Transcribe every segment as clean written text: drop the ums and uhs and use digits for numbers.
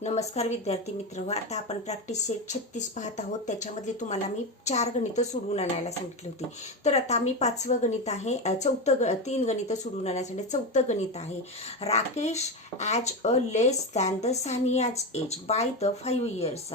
नमस्कार विद्यार्थी मित्र, आता आपण प्रॅक्टिस सेट 36 पाहत आहोत. त्याच्यामध्ये तुम्हाला मी 4 गणितं सोडवून आणायला सांगितली होती. तर आता मी 5वं गणित आहे, 3 गणितं सोडवून आणायला सांगितले. 4थं गणित आहे, Rakesh as a less than the Sania's age by the 5 years.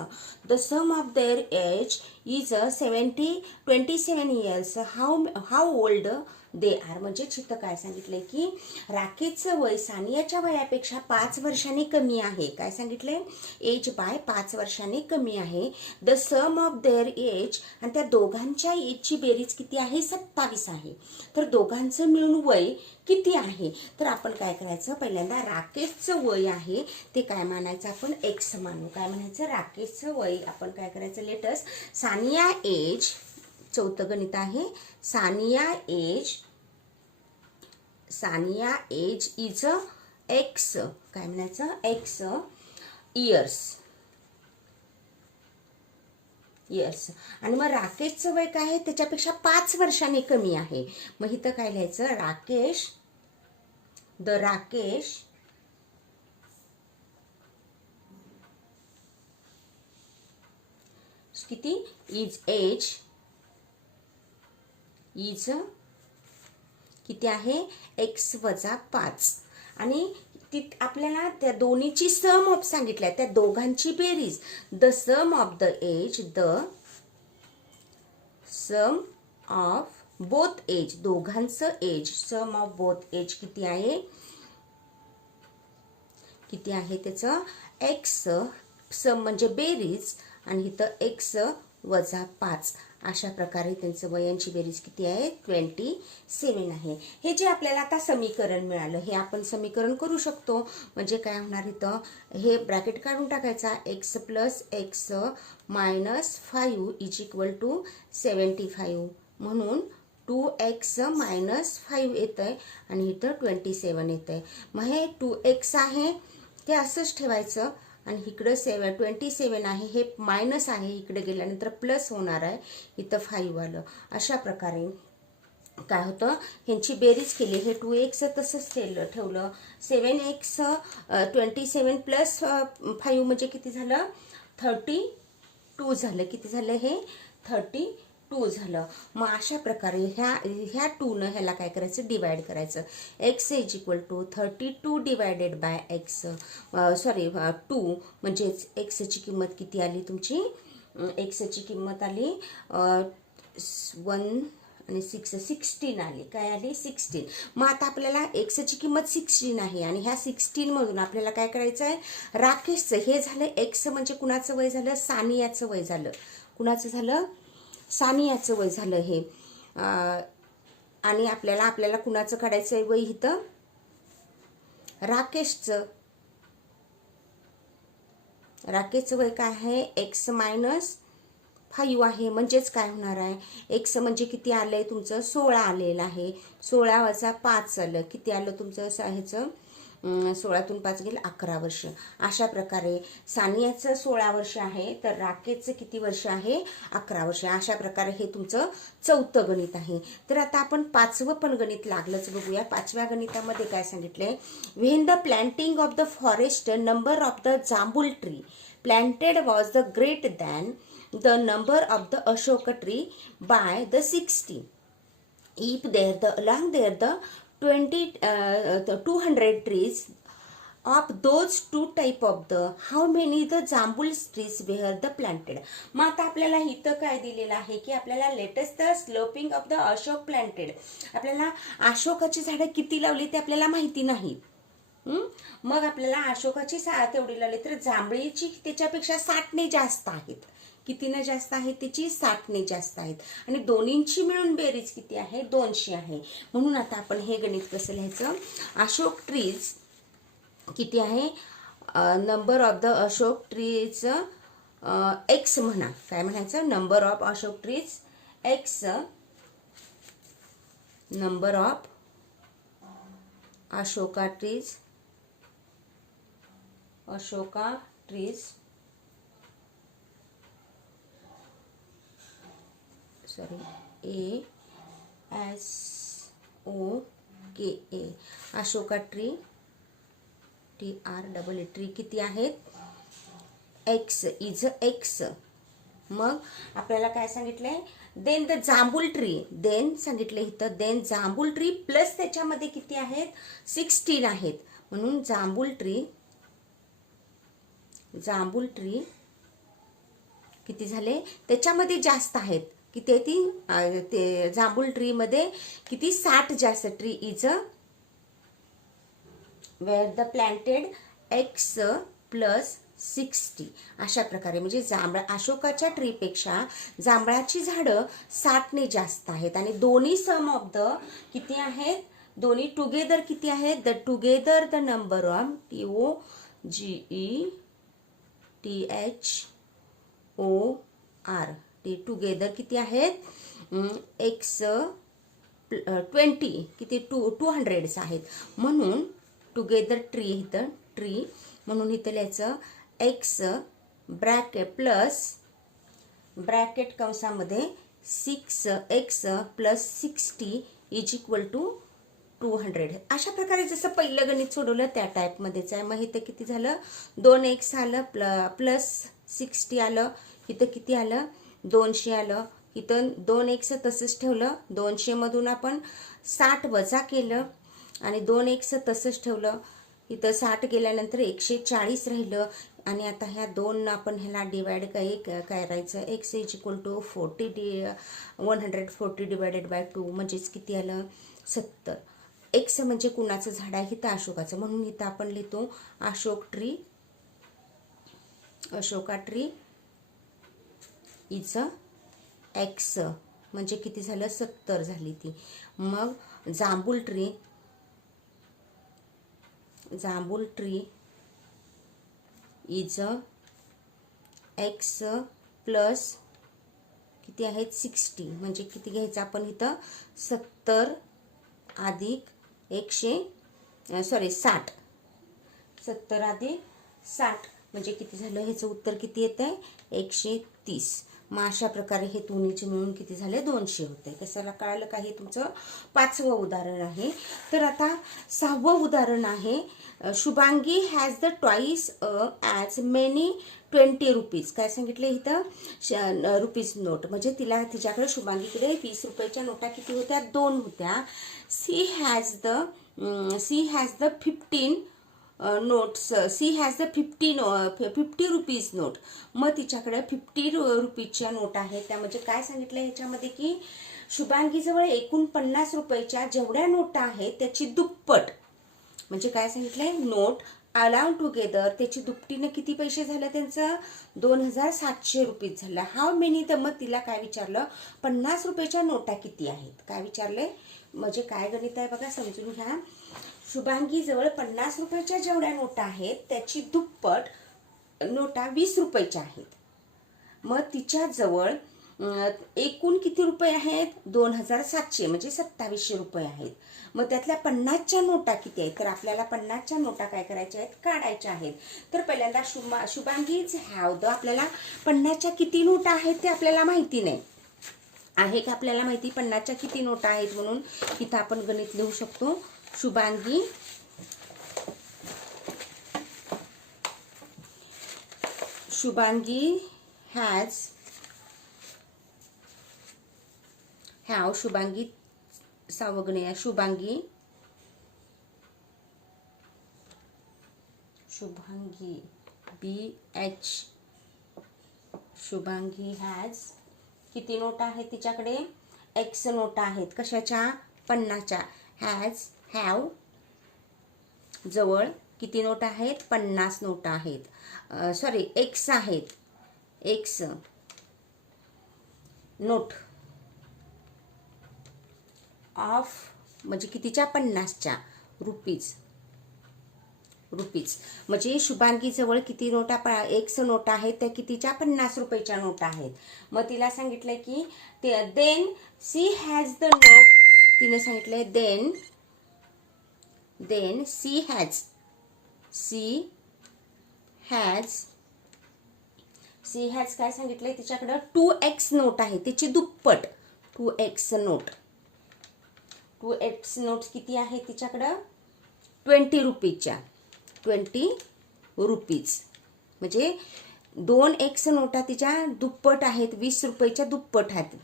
The sum of their age is 27 years. How old they are. म्हणजे चित्त काय सांगितलंय की राकेशचं वय सानियाच्या वयापेक्षा 5 वर्षांनी कमी आहे. काय सांगितलंय? एज बाय 5 वर्षांनी कमी आहे. The sum of their age, आणि त्या दोघांच्या एजची बेरीज किती आहे? 27 आहे. तर दोघांचं मिळून वय किती आहे? तर आपण काय करायचं, पहिल्यांदा राकेशचं वय आहे ते काय मानायचं, आपण एक्स मानू. काय म्हणायचं? राकेशचं वय आपण काय करायचं, लेटस सानिया एज, 4थं गणित आहे, सानिया एज इज एक्स. काय म्हणायचं? X years. आणि मग राकेशचं वय काय आहे? त्याच्यापेक्षा 5 वर्षांनी कमी आहे. मग इथं काय लिहायचं? राकेश किती? एज किती आहे? एक्स वजा 5. आणि आपल्याला त्या दोन्हीची सम ऑफ सांगितल्या, त्या दोघांची बेरीज. The sum of the age, sum of both age, दोघांचं age, sum of both age किती आहे? किती आहे त्याचं? एक्स, सम म्हणजे बेरीज, आणि इथं एक्स वजा 5. अशा प्रकारे त्यांचं वयांची बेरीज किती आहे? 27 आहे. हे जे आपल्याला आता समीकरण मिळालं, हे आपण समीकरण करू शकतो. म्हणजे काय होणार इथं? हे ब्रॅकेट काढून टाकायचा, X plus X minus 5 is equal to 75. म्हणून 2x मायनस 5 येतंय आणि इथं 27 येतंय. मग हे 2x आहे ते असंच ठेवायचं, आणि इकडं 27 आहे, हे मायनस आहे, इकडे गेल्यानंतर प्लस होणार आहे, इथं 5 आलं. अशा प्रकारे काय होतं, ह्यांची बेरीज केली. हे 2x तसंच ठेवलं. 7x 27 प्लस 5 म्हणजे किती झालं? 32 झालं. किती झालं हे? 32 झालं. मग अशा प्रकारे ह्या 2 ह्याला काय करायचं? डिवाइड करायचं. X is equal to 32 divided by X, 2, म्हणजेच एक्सची किंमत किती आली तुमची? एक्सची किंमत आली 1 आणि 16 आली. काय आली? 16. मग आता आपल्याला एक्सची किंमत 16 आहे, आणि ह्या 16 मधून आपल्याला काय करायचं आहे? राकेशचं हे झालं. एक्स म्हणजे कुणाचं वय झालं? सानियाचं वय झालं. कुणाचं झालं? सानियाचं वय झालं हे. आणि आपल्याला कुणाचं काढायचं आहे वय इथं? राकेशचं वय काय आहे? एक्स मायनस 5 आहे. म्हणजेच काय होणार आहे? एक्स म्हणजे किती आलंय तुमचं? 16 आलेलं आहे. 16 वजा 5 आलं. किती आलं तुमचं ह्याचं? 16तून 5 गेलं 11 वर्ष. अशा प्रकारे सानियाचं 16 वर्ष आहे, तर राकेशचं किती वर्ष आहे? 11 वर्ष. अशा प्रकारे हे तुमचं 4थं गणित आहे. तर आता आपण 5वं पण गणित लागलंच बघूया. 5व्या गणितामध्ये काय सांगितलंय? When the planting of the forest, number of the जांभूळ tree planted was the great than the number of the Ashoka tree by the 60. If along there the 200 trees of those two type of the, how many the जांभूळ trees were the planted. मग आता आपल्याला इथं काय दिलेलं आहे की आपल्याला latest the sloping of the Ashok planted, आपल्याला अशोकाची झाडं किती लावली ते आपल्याला माहिती नाही. मग आपल्याला अशोकाची तेवढी लावली, तर जांभळीची त्याच्यापेक्षा 60ने जास्त आहेत. कितीने जास्त आहे? त्याची 60ने जास्त आहेत. आणि दोन्हींची मिळून बेरीज किती आहे? 200 आहे. म्हणून आता आपण हे गणित कसं लिहायचं? अशोक ट्रीज किती आहे? Number of the Ashok trees x म्हणा. काय म्हणायचं? Number of Ashok trees x, number of Ashoka trees ASOKA, Ashoka tree, TREE, tree किती आहेत? X is x. मग आपल्याला काय सांगितलंय, देन द जांभूळ ट्री, देन सांगितलं इथं, देन जांभूळ ट्री प्लस त्याच्यामध्ये किती आहेत, 16 आहेत. म्हणून जांभूळ ट्री किती झाले, त्याच्यामध्ये जास्त आहेत. किती आहे ती, ते जांभूळ ट्री मध्ये किती, 60 जास्त. Tree is where the planted x plus 60. अशा प्रकारे म्हणजे अशोकाच्या ट्रीपेक्षा जांभळाची झाडं 60ने जास्त आहेत. आणि दोन्ही सम ऑफ द किती आहेत, दोन्ही टुगेदर किती आहेत, the together the number of TOGETHOR ते टुगेदर किती आहेत, एक्स 20 किती 200 आहेत. म्हणून टुगेदर ट्री इथं ट्री, म्हणून इथं लिहायचं एक्स ब्रॅकेट प्लस ब्रॅकेट कंसामध्ये 6x plus 60 is equal to 200. अशा प्रकारे जसं पहिलं गणित सोडवलं त्या टाईपमध्येच आहे. मग इथं किती झालं, 2x आलं प्लस 60 आलं. इथं किती आलं, 200 आलं. इथं 2x तसंच ठेवलं, 200 मधून आपण 60 वजा केलं आणि 2x तसंच ठेवलं. इथं 60 गेल्यानंतर 140 राहिलं. आणि आता ह्या 2 आपण ह्याला डिवाइड काय करायचं, x is equal to 140 divided by 2 म्हणजेच किती आलं, 70. एक्स म्हणजे कुणाचं झाड आहे, इथं अशोकाचं. म्हणून इथं आपण लिहितो अशोका ट्री इज एक्स म्हणजे किती झालं, 70 झाली ती. मग जांभूळ ट्री इज एक्स प्लस किती आहेत, 60 म्हणजे किती घ्यायचं आपण इथं, 70 अधिक 60 70 अधिक 60 म्हणजे किती झालं, ह्याचं उत्तर किती येत आहे, 130. मग अशा प्रकारे हे दोन्हीचे मिळून किती झाले, 200 होते. कशाला कळालं का, हे तुमचं 5वं उदाहरण आहे. तर आता 6वं उदाहरण आहे, Shubhangi has the twice as many 20 rupees. काय सांगितले इथं, रुपीज नोट, म्हणजे तिच्याकडे शुभांगीकडे 20 रुपयाच्या नोटा किती होत्या, 2 होत्या. She has the 15 notes, she has the 50 rupees note. मग तिच्याकडे 50 रुपीजच्या नोट आहेत. त्या म्हणजे काय सांगितलं ह्याच्यामध्ये की शुभांगीजवळ एकूण 50 रुपयाच्या जेवढ्या नोटा आहेत त्याची दुप्पट, म्हणजे काय सांगितलंय, नोट अलाउड टुगेदर त्याची दुपटीने किती पैसे झाले त्यांचं, 2700 रुपीज झालं. हाऊ मेनी द, मग तिला काय विचारलं, 50 रुपयाच्या नोटा किती आहेत, काय विचारलंय. म्हणजे काय गणित आहे बघा, समजून घ्या. शुभांगीजवळ 50 रुपयाच्या जेवढ्या नोटा आहेत त्याची दुप्पट नोटा 20 रुपयाच्या आहेत. मग तिच्याजवळ एकूण किती रुपये आहेत, 2700 म्हणजे 2700 रुपये आहेत. मग त्यातल्या 50च्या नोटा किती आहेत, तर आपल्याला 50च्या नोटा काय करायच्या आहेत, काढायच्या आहेत. तर पहिल्यांदा शुभांगीज हॅव द, आपल्याला 50च्या किती नोटा आहेत ते आपल्याला माहिती नाही आहे का, आपल्याला माहिती 50च्या किती नोटा आहेत. म्हणून इथं आपण गणित लिहू शकतो, शुभांगी हॅज शुभांगी 6वं गणित, शुभांगी BH शुभांगी हॅज किती नोटा आहेत तिच्याकडे, एक्स नोटा आहेत. कशाच्या, 50च्या. हॅव जवळ किती नोटा आहेत, 50 नोटा आहेत. एक्स आहेत, एक्स नोट ऑफ म्हणजे कितीच्या, 50च्या रुपीज म्हणजे शुभांगीजवळ किती नोटा, एक्स नोटा आहेत त्या कितीच्या, 50 रुपयाच्या नोटा आहेत. मग तिला सांगितलंय की then she has the note, तिने सांगितलंय देन सी हॅज काय सांगितलंय, तिच्याकडं 2x नोट आहे, त्याची दुप्पट 2x नोट्स किती आहे तिच्याकडं, 20 रुपीजच्या 20 रुपीज म्हणजे 2 एक्स नोटा तिच्या दुप्पट आहेत, 20 रुपयाच्या दुप्पट आहेत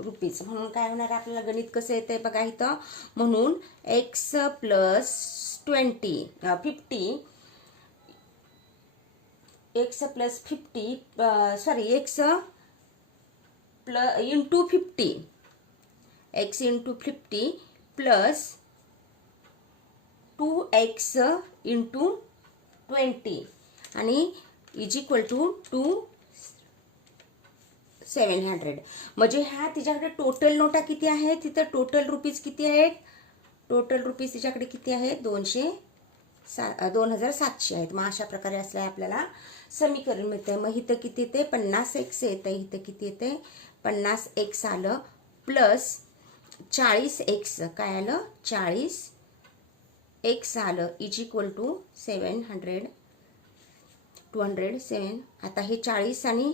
रुपीज. म्हणून काय होणार आपल्याला गणित कसं येतंय बघा इथं. म्हणून x plus 50 x plus 50 sorry x plus into 50 x into 50 plus 2x into 20 आणि इज इक्वल टू 700. म्हणजे ह्या तिच्याकडे टोटल नोटा किती आहेत, तिथं टोटल रुपीज किती आहेत, टोटल रुपीज तिच्याकडे किती आहेत 2700 आहेत. मग अशा प्रकारे असल्या आपल्याला समीकरण मिळतंय. मग इथं किती येते 50x येतं, इथं किती येते 50x आलं प्लस 40x काय आलं 40x आलं इज इक्वल टू 207. आता हे 40 आणि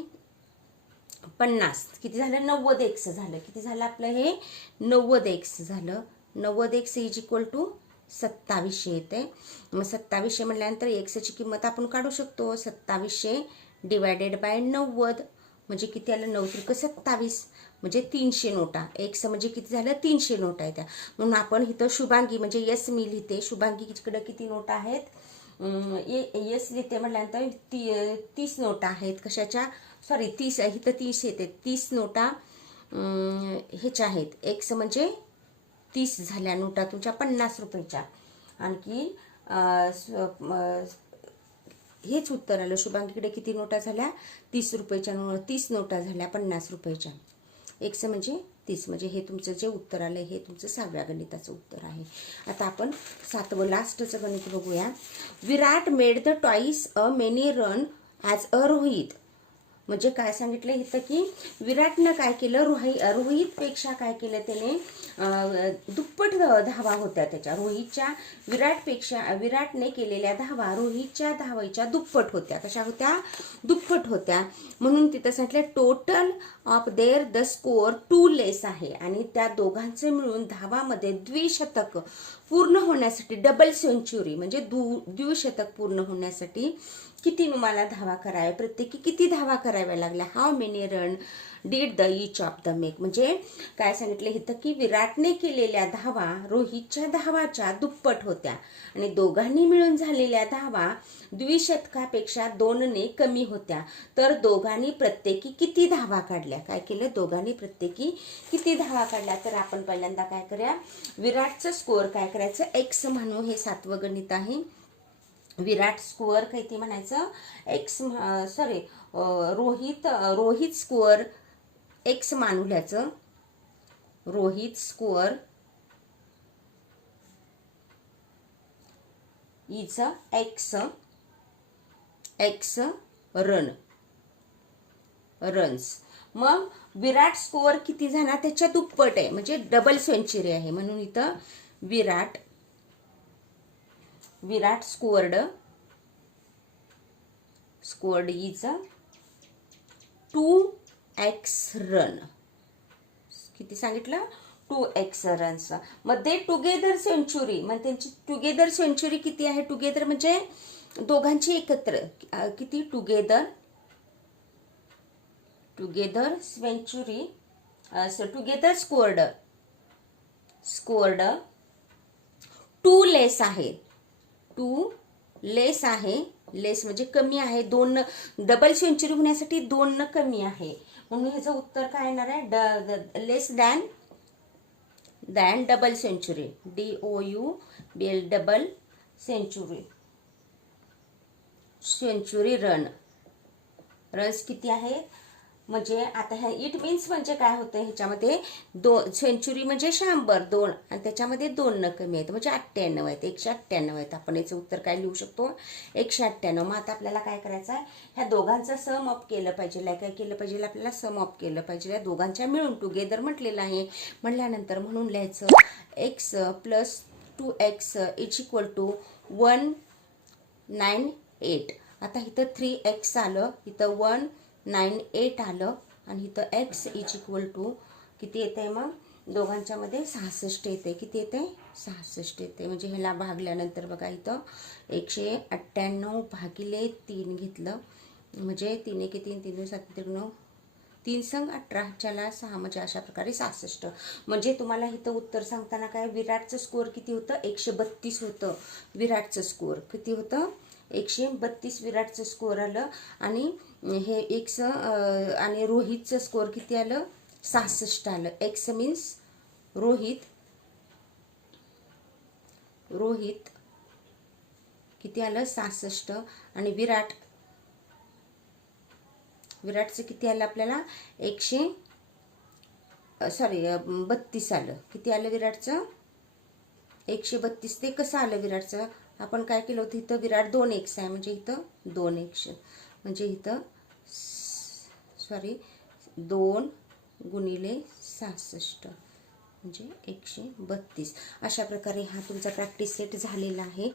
50 किती झालं 90x झालं. किती झालं आपलं हे 90x झालं. 90x इज इक्वल टू 2700 येते. मग 2700 म्हटल्यानंतर एक्सची किंमत आपण काढू शकतो. 2700 डिवायडेड बाय 90 म्हणजे किती आलं 9 त्रिक 27 म्हणजे 300 नोटा. एक्स म्हणजे किती झालं 300 नोटा आहे त्या. म्हणून आपण इथं शुभांगी म्हणजे यस मी लिहिते. शुभांगीकडे किती नोटा आहेत यस लिहिते म्हटल्यानंतर 30 नोटा आहेत. कशाच्या सॉरी 30 इथं 30 येते 30 नोटा ह्याच्या आहेत. एक्स म्हणजे 30 झाल्या नोटा तुमच्या 50 रुपयाच्या. आणखी हेच उत्तर आलं. शुभांगीकडे किती नोटा झाल्या 30 रुपयाच्या 30 नोटा झाल्या 50 रुपयाच्या. एक्स म्हणजे 30 म्हणजे हे तुमचं जे उत्तर आलं हे तुमचं 6व्या गणिताचं उत्तर आहे. आता आपण 7वं लास्टचं गणित बघूया. Virat made the twice a many run as a Rohit. म्हणजे काय सांगितलं इथं की विराटनं काय केलं रोहितपेक्षा काय केलं त्याने दुप्पट धावा होत्या त्याच्या. विराटने केलेल्या धावा रोहितच्या धावाच्या दुप्पट होत्या. कशा होत्या दुप्पट होत्या. म्हणून तिथं सांगितलं total of their the score 2 लेस आहे. आणि त्या दोघांचे मिळून धावामध्ये द्विशतक पूर्ण होण्यासाठी डबल सेंचुरी म्हणजे द्विशतक पूर्ण होण्यासाठी किती तुम्हाला धावा कराव्या प्रत्येकी किती धावा कराव्या लागल्या. How many run did the each of the make. म्हणजे काय सांगितलं इथं की विराटने केलेल्या धावा रोहितच्या धावाच्या दुप्पट होत्या आणि दोघांनी मिळून झालेल्या धावा द्विशतकापेक्षा 2ने कमी होत्या. तर दोघांनी प्रत्येकी किती धावा काढल्या. काय केलं दोघांनी प्रत्येकी किती धावा काढल्या. तर आपण पहिल्यांदा काय करूया विराटचं स्कोअर काय करायचं एक्स म्हणू. हे 7वं गणित आहे. विराट स्कोअर किती म्हणायचं x sorry Rohit score x मानूल्याचं. Rohit score is x runs. मग विराट स्कोअर किती झाला त्याच्या दुप्पट आहे म्हणजे डबल सेंचुरी आहे. म्हणून इथं विराट स्कोअर्ड इज 2x रन. किती सांगितलं 2x रन्स. मध्ये टुगेदर सेंचुरी मग त्यांची टुगेदर सेंचुरी किती आहे. टुगेदर म्हणजे दोघांची एकत्र किती टुगेदर सेंचुरी टुगेदर स्कोअर्ड 2 लेस आहे. 2 लेस आहे. लेस म्हणजे कमी आहे. 2 डबल सेंचुरी होण्यासाठी 2 कमी आहे. म्हणून ह्याचं उत्तर काय येणार आहे less than double century DOUBL double century runs किती आहे. म्हणजे आता ह्या इट मीन्स म्हणजे काय होतं ह्याच्यामध्ये सेंचुरी म्हणजे 100 आणि त्याच्यामध्ये 2 कमी आहेत म्हणजे 98 आहेत 198 आहेत. आपण याचं उत्तर काय लिहू शकतो 198. मग आता आपल्याला काय करायचं आहे ह्या दोघांचं सम अप केलं पाहिजे. काय केलं पाहिजे आपल्याला सम अप केलं पाहिजे. या दोघांच्या मिळून टुगेदर म्हटलेलं आहे. म्हटल्यानंतर म्हणून लिहायचं X plus 2x is equal to 198. आता इथं 3x आलं इथं 198 आलं आणि इथं x इज इक्वल टू किती येते मग दोघांच्या मध्ये 66 येते. किती येते 66 येते. म्हणजे ह्याला भागल्यानंतर बघा इथं 198 भागिले 3 घेतलं म्हणजे 3 एके 3 3 7 9 3 संग 18 च्याला 6 म्हणजे अशा प्रकारे 66. म्हणजे तुम्हाला इथं उत्तर सांगताना काय विराटचं स्कोअर किती होतं 132 होतं. विराटचं स्कोअर किती होतं 132 विराटचं स्कोअर आलं आणि हे एक्स आणि रोहितचं स्कोअर किती आलं 66 आलं. एक्स मीन्स रोहित किती आलं 66 आणि विराटचं किती आलं आपल्याला 32 आलं. किती आलं विराटचं 132. ते कसं आलं विराटचं आपण काय केलं होतं इथं विराट 2 एक्स आहे म्हणजे इथं 2 एक्स म्हणजे इथं 2 गुणिले 66 म्हणजे 132. अशा प्रकारे हा तुमचा प्रॅक्टिस सेट झालेला आहे.